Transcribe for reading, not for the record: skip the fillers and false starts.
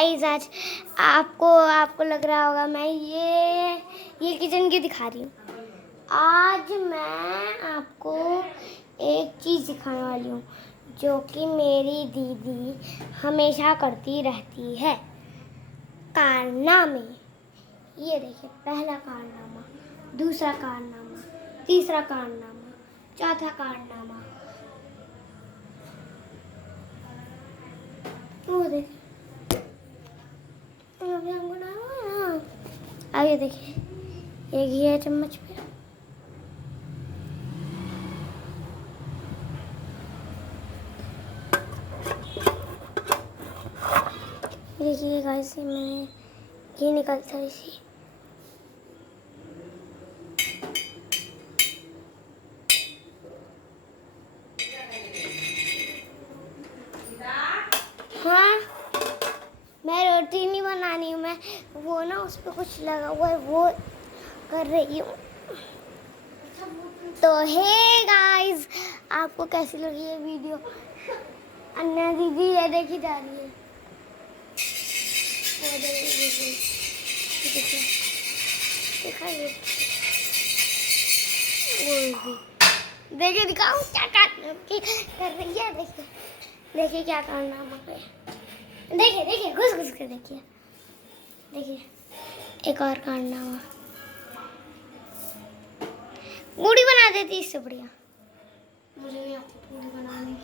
Guys आज आपको लग रहा होगा मैं ये किचन की दिखा रही हूँ। आज मैं आपको एक चीज़ दिखाने वाली हूँ जो कि मेरी दीदी हमेशा करती रहती है। कारनामे, ये देखिए, पहला कारनामा, दूसरा कारनामा, तीसरा कारनामा, चौथा कारनामा। वो देखिए, अभी हम बना रहे हैं। अब ये देखिए, ये घी है चम्मच पे। देखिए गाइस, मैंने घी निकलता है इसी। हाँ, मैं रोटी नहीं बनानी हूँ, मैं वो ना उस पर कुछ लगा हुआ है वो कर रही हूँ। तो हे गाइस, आपको कैसी लगी ये वीडियो? अन्ना दीदी ये देखी जा रही है। वो देखिए, दिखाइए। देखिए, दिखाऊं क्या कर रही है। देखिए देखिए क्या करना है। देखिए देखिए, घुस घुस के देखिए। देखिए एक और कारनामा, पूड़ी बना देती इससे बढ़िया। मुझे भी पूड़ी बनानी।